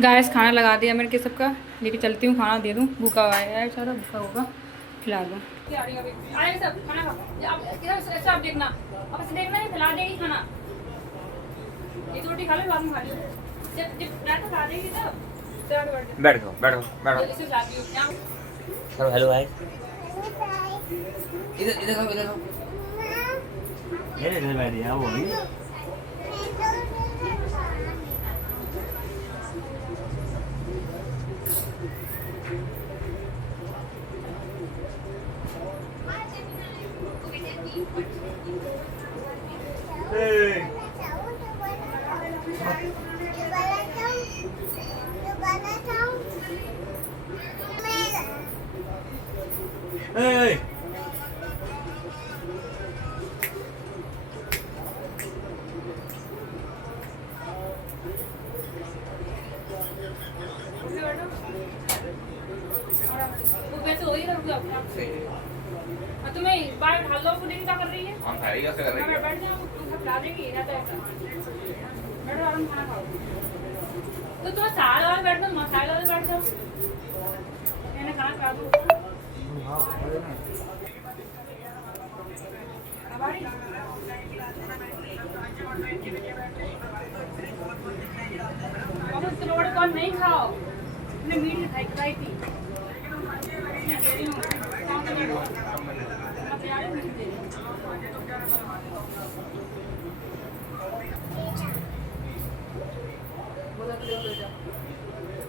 Gas खाना लगा दिया मैंने के सबका, लेके चलती हूँ, खाना दे दूँ। भूखा आया है सारा, भूखा होगा, खिला दूँ। सब खाना खाओ, आप देखना, अब ऐसे देखना है, खिला देगी खाना। एक रोटी खा लो, बाद में खा लो, जब खा देगी तब बैठो बैठो बैठो। हेलो हेलो भाई, इधर इधर आओ, इधर आओ। इधर बैठ जाओ। वो तुम्हें बाहर ढाल लो, पुडिंग क्या कर रही है? हम खाएगी कैसे कर रही है? बैठ जाओ, तुम सब ला देगी ना, तो बैठो आराम खाना खाओ। तो तुम साल और बैठ दो, मसाला और बैठ जाओ, मैंने खाना खा दो। अब उस रोड को नहीं खाओ, मैंने मीट खाई थी।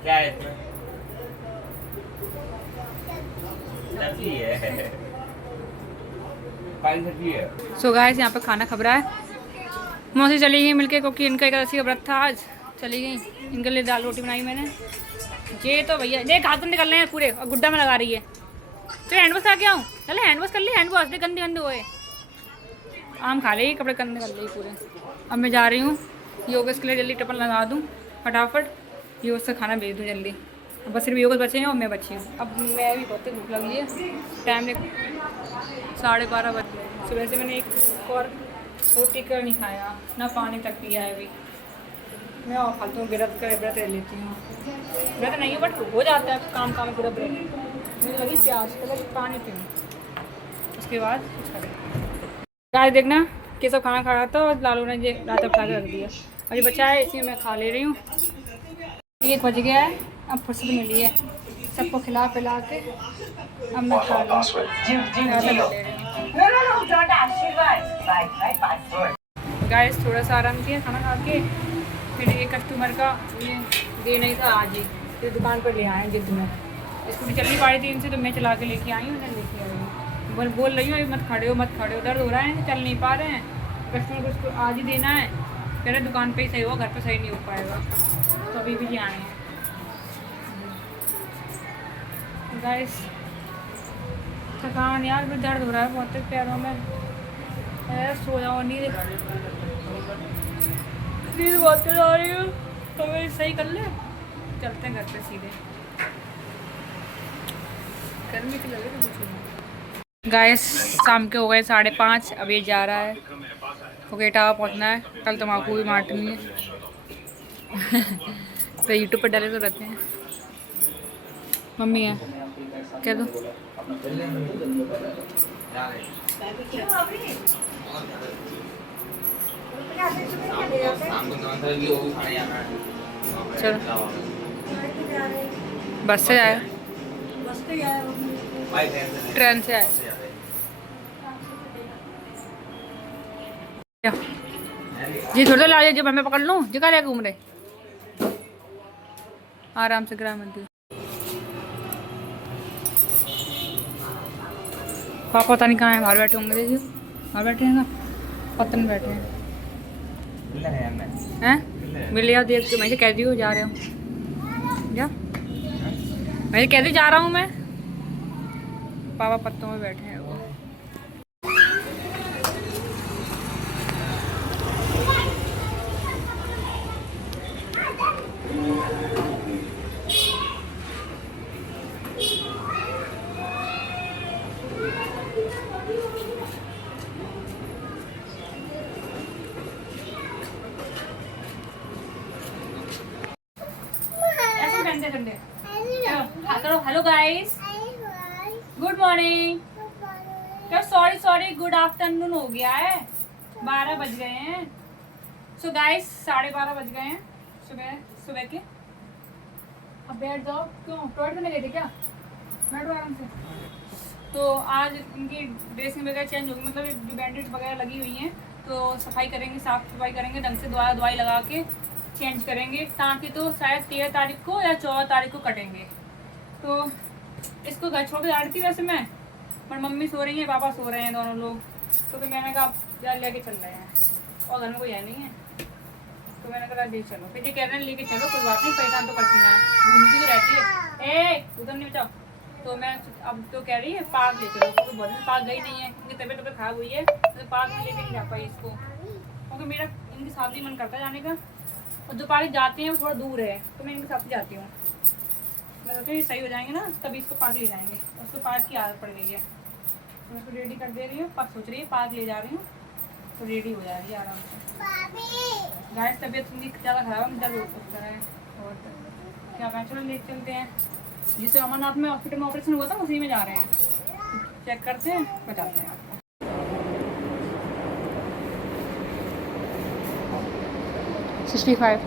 क्या है इसमें? सब्जी है, काली सब्जी है। सो गाइस यहाँ पे खाना खब रहा है। मौसी चली गई मिलके, क्योंकि इनका एकादशी का व्रत था आज, चली गई। इनके लिए दाल रोटी बनाई मैंने। ये तो भैया देख हाथ निकल रहे हैं पूरे, और गुड्डा में लगा रही है। तो हैंड वॉश करके आऊँ? चले हैंड वॉश कर ली, हैंड वॉश दे, गंदे गंदे हुए आम खा लेगी, कपड़े गंदे कर लेगी पूरे। अब मैं जा रही हूँ योग के लिए, जल्दी टिफिन लगा दूँ फटाफट, योग से खाना भेज दूँ जल्दी। बस सिर्फ योग बचे हैं और मैं बची हूँ। अब मैं भी बहुत भूख लगी है, टाइम 12:30 बजे। सुबह से मैंने एक और रोटी का नहीं खाया, ना पानी तक पिया है अभी। मैं और फालतू व्रत रह लेती हूँ। व्रत नहीं है बट हो जाता है, काम काम पूरा व्रत। मुझे लगी प्यास, तो बस पानी पीऊँ, उसके बाद कुछ करें। गाय देखना कि सब खाना खा रहा था, और लालू ने ये रात उठा के रख दिया, और ये बचा है, इसी मैं खा ले रही हूँ। 1 बज गया है, अब फुर्सत मिली है सबको खिला पिला के, अब मैं खा लूँ। गाइस थोड़ा सा आराम किया खाना खा के, फिर एक कस्टमर का ये दे नहीं था आज ही, फिर दुकान पर ले आए जिद में। स्कूटी चल नहीं पा रही थी इनसे, तो मैं चला के लेके आई हूँ, उन्हें लेके आई हूँ। बोल रही हूँ मत खड़े हो मत खड़े हो, दर्द हो रहा है, चल नहीं पा रहे हैं, कस्टमर को उसको आज ही देना है। कह रहे दुकान पे ही सही हो, घर पे सही नहीं हो पाएगा, तो अभी भी आए हैं। गाइस थकान यार, भी दर्द हो रहा है बहुत पैरों में, सो जाओ, नींद बहुत आ रही हूँ, तो मैं सही कर ले, चलते हैं घर पे सीधे, गर्मी की लगे तो कुछ। गाइस शाम के हो गए 5:30, अब ये जा रहा है, फोकेटा पहुँचना है, कल तम्बाकू भी मारनी है। तो यूट्यूब पर डाले तो रहते हैं। मम्मी है कह दो। चलो बस से आया, ट्रेन से आया। जी थोड़ा ला जब मैं पकड़ लूँ, जगह ले घूम रहे आराम से ग्राम मंदिर। पापा पता नहीं कहाँ है, बाहर बैठे होंगे, देखिए बाहर बैठे हैं ना, पता नहीं बैठे हैं। मिल या देख, मैं कह दी हूँ जा रहे हूँ, जा मैं कह दी जा रहा हूँ मैं। पापा पत्तों में बैठे हैं वो। संडे संडे चलो हेलो गाइस, गुड मॉर्निंग। क्या सॉरी सॉरी, गुड आफ्टरनून हो गया है, 12 बज गए हैं। सो गाइस 12:30 बज गए हैं सुबह सुबह के। अब बैठ जाओ, क्यों टॉयलेट में गए थे क्या? बैठो आराम से। तो आज इनकी ड्रेसिंग वगैरह चेंज होगी, मतलब जो बैंडेज वगैरह लगी हुई हैं तो सफाई करेंगे, साफ़ सफाई करेंगे, ढंग से दवाई लगा के चेंज करेंगे, ताकि तो शायद 13 तारीख को या 14 तारीख को कटेंगे। तो इसको घर छोड़ के जा रही थी वैसे मैं, पर मम्मी सो रही है, पापा सो रहे हैं दोनों लोग। तो फिर मैंने कहा यार लेके चल रहे हैं, और घर में कोई है नहीं है, तो मैंने कहा ले चलो। फिर ये कह रहे हैं लेके चलो, कोई बात नहीं, परेशान तो करती ना, घूमती तो रहती है। उधर नहीं बचाओ। तो मैं अब तो कह रही है पार्क ले चलो, क्योंकि बहुत दिन पार्क गई नहीं है, क्योंकि तबीयत तो खराब हुई है, तो पार्क में लेके नहीं जा पाई इसको, क्योंकि मेरा इनके साथ ही मन करता है जाने का। और जो पार्क जाते हैं वो थोड़ा दूर है, तो मैं इनके साथ ही जाती हूँ। मैं सोचती हूँ सही हो जाएंगे ना, तभी इसको पार्क ले जाएंगे। उसको पार्क की आदत पड़ गई है, तो मैं उसको रेडी कर दे रही हूँ, सोच रही है पार्क ले जा रही हूँ, तो रेडी हो जा रही है आराम से। गाइस तबीयत उनकी ज़्यादा खराब है, दर्द होता है, और क्या करें, चलो ले चलते हैं। जिससे अमरनाथ में हॉस्पिटल में ऑपरेशन हुआ था उसी में जा रहे हैं, चेक करते हैं, बताते हैं आपको। 65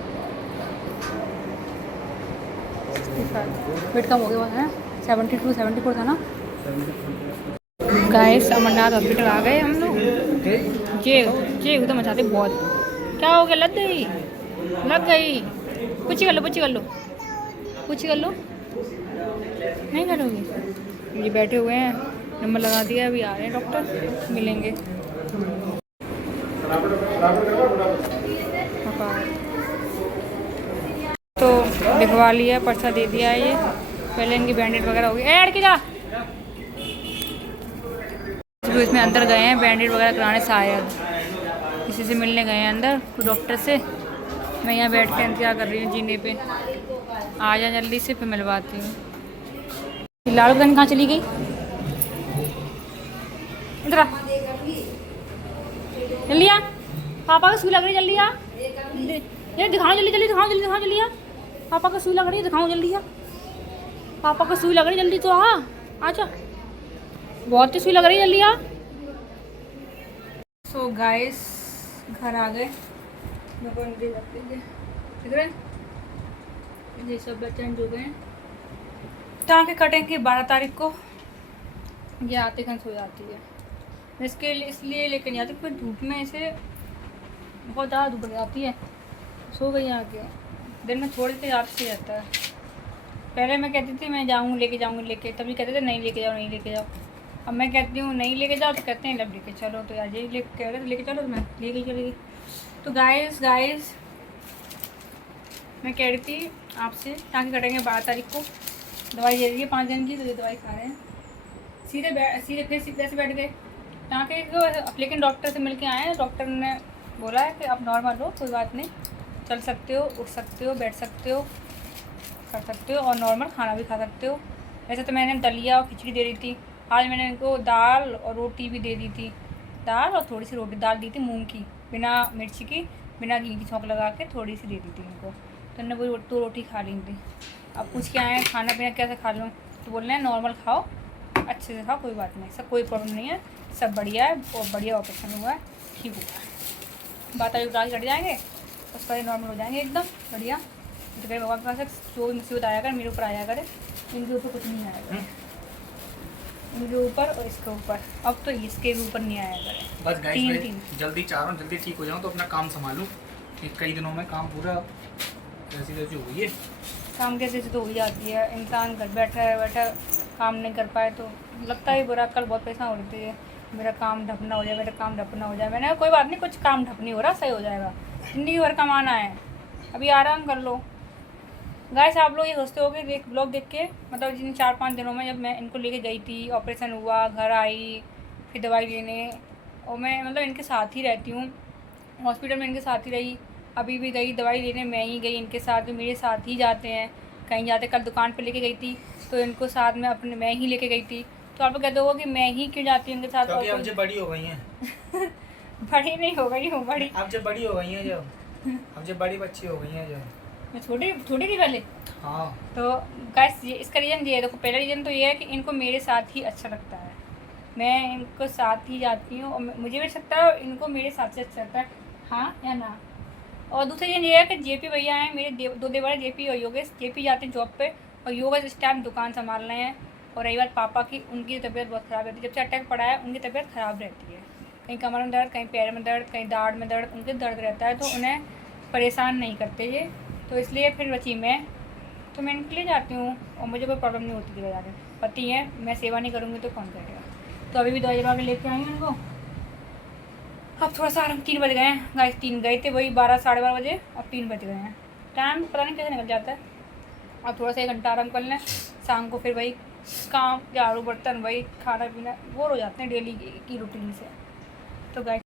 वेट कम हो गया है, 72 74 था ना। गाइस अमरनाथ हॉस्पिटल आ गए हम लोग। ये एकदम मचाते बहुत। क्या हो गया? लग गई। कुछ कर लो नहीं करोगी। ये बैठे हुए हैं, नंबर लगा दिया, अभी आ रहे हैं डॉक्टर, मिलेंगे। तो दिखवा लिया, पर्चा दे दिया है, ये पहले इनकी बैंडेज वगैरह हो गई। ऐड किया इसमें अंदर गए हैं बैंडेज वगैरह कराने, शायद किसी से मिलने गए हैं अंदर, कोई डॉक्टर से। मैं यहाँ बैठ के इंतजार कर रही हूँ जीने पे, आ जा जल्दी से, फिर मिलवाती हूँ। लाड़ू बहन कहाँ चली गई? इधर आ, जल्दी आ, पापा को सुई लग रही, जल्दी आ, ये दिखाओ जल्दी आ, पापा को सुई लग रही है, दिखाओ जल्दी आ, पापा को सुई लग रही, जल्दी तो आ जा, बहुत ही सुई लग रही है, जल्दी आ। सो गाइस घर आ गए, ये सब बच्चन जो गए टाँके कटेंगे 12 तारीख को। ये आते खन सो जाती है, मैं इसके लिए इसलिए लेकर नहीं आती, क्योंकि धूप में इसे बहुत ज़्यादा धूप लग जाती है। सो गई आके, दिन में थोड़ी देर रात से रहता है। पहले मैं कहती थी मैं जाऊँगी लेके, तभी कहते थे नहीं लेके जाओ। अब मैं कहती हूँ नहीं लेके जाओ, तो कहते हैं लब लेके चलो, तो आज ही कह रहे थे लेके चलो, तो मैं ले गई चली गई। तो गाइस मैं कह रही थी आपसे, टाँके कटेंगे 12 तारीख को, दवाई दे रही है 5 दिन की, तो ये दवाई खा रहे हैं। सीधे फिर वैसे बैठ गए टाँके को, लेकिन डॉक्टर से मिल के आए हैं। डॉक्टर ने बोला है कि आप नॉर्मल हो, कोई बात नहीं, चल सकते हो, उठ सकते हो, बैठ सकते हो, कर सकते हो, और नॉर्मल खाना भी खा सकते हो। वैसे तो मैंने दलिया और खिचड़ी दे दी थी, आज मैंने इनको दाल और रोटी भी दे दी थी, दाल और थोड़ी सी रोटी, दाल दी थी मूंग की, बिना मिर्ची की, बिना घी की छौंक लगा के थोड़ी सी दे दी थी इनको, तो उन्होंने वो 2 रोटी खा ली थी। अब पूछ के आए हैं खाना पीना कैसे खा लूँ, तो बोल रहे हैं नॉर्मल खाओ, अच्छे से खाओ, कोई बात नहीं, सब कोई प्रॉब्लम नहीं है, सब बढ़िया है, और बढ़िया ऑपरेशन हुआ है, ठीक हुआ है, बात कट जाएंगे, उसके बाद नॉर्मल हो जाएंगे एकदम बढ़िया। तो कहीं भगवान के पास जो भी मुसीबत आया कर मेरे ऊपर आया करे, इनके ऊपर कुछ नहीं आया करे, इनके ऊपर और इसके ऊपर, अब तो इसके भी ऊपर नहीं आया करे। बस गाइस जल्दी चाह रहा हूँ जल्दी ठीक हो जाऊँ, तो अपना काम संभालूँ। कई दिनों में काम पूरा जैसी हो गई है, काम कैसे तो हो ही जाती है, इंसान घर बैठा काम नहीं कर पाए तो लगता है बुरा। कल बहुत परेशान हो रही थी, मेरा काम ढपना हो जाए, मैंने कहा कोई बात नहीं, कुछ काम ढप नहीं हो रहा, सही हो जाएगा, ज़िंदगी भर कमाना है, अभी आराम कर लो। गाइस आप लोग ये सोचते हो कि ब्लॉग देख के, मतलब जिन 4-5 दिनों में जब मैं इनको लेके गई थी, ऑपरेशन हुआ, घर आई, फिर दवाई लेने, और मैं मतलब इनके साथ ही रहती हूँ, हॉस्पिटल में इनके साथ ही रही, अभी भी गई दवाई लेने मैं ही गई इनके साथ, जो मेरे साथ ही जाते हैं, कहीं जाते, कल दुकान पे लेके गई थी तो इनको साथ में मैं ही लेके गई थी। तो आप लोग कहते हो कि मैं ही क्यों जाती हूँ इनके साथ, क्योंकि अब जब बड़ी हो गई हैं बड़ी नहीं हो गई हूँ, बड़ी अब जब बड़ी हो गई हैं, अब जब बड़ी बच्ची हो गई हैं, मैं छोटी छोटी थी पहले। हाँ तो गाइस ये इसका रीज़न ये है, देखो पहला रीज़न तो ये है कि इनको मेरे साथ ही अच्छा लगता है, मैं इनको साथ ही जाती हूँ और मुझे भी अच्छा लगता है, इनको मेरे साथ से अच्छा लगता है, हाँ या ना। और दूसरा रीज़न ये है कि जेपी भैया हैं मेरे दो देवर, जेपी और योगेश। जेपी जाते हैं जॉब पे और योगेश इस टाइम दुकान संभाल रहे हैं। और रही बात पापा की, उनकी तबीयत बहुत ख़राब रहती है, जब से अटैक पड़ा है उनकी तबीयत ख़राब रहती है, कहीं कमर में दर्द, कहीं पैर में दर्द, कहीं दाढ़ में दर्द, उनके दर्द रहता है, तो उन्हें परेशान नहीं करते ये, तो इसलिए फिर बची मैं, तो मैं इनके लिए जाती हूँ और मुझे कोई प्रॉब्लम नहीं होती है। जाकर पति है, मैं सेवा नहीं करूँगी तो कौन करेगा। तो अभी भी दवाई दवा के लेके आई हूँ उनको। अब थोड़ा सा आराम, 3 बज गए हैं गाइस, 3 गए थे वही 12 साढ़े 12 बजे, अब 3 बज गए हैं, टाइम पता नहीं कैसे निकल जाता है। अब थोड़ा सा 1 घंटा आराम कर लें, शाम को फिर वही काम, झाड़ू बर्तन, वही खाना पीना, बोर हो जाते हैं डेली की रूटीन से। तो गाइस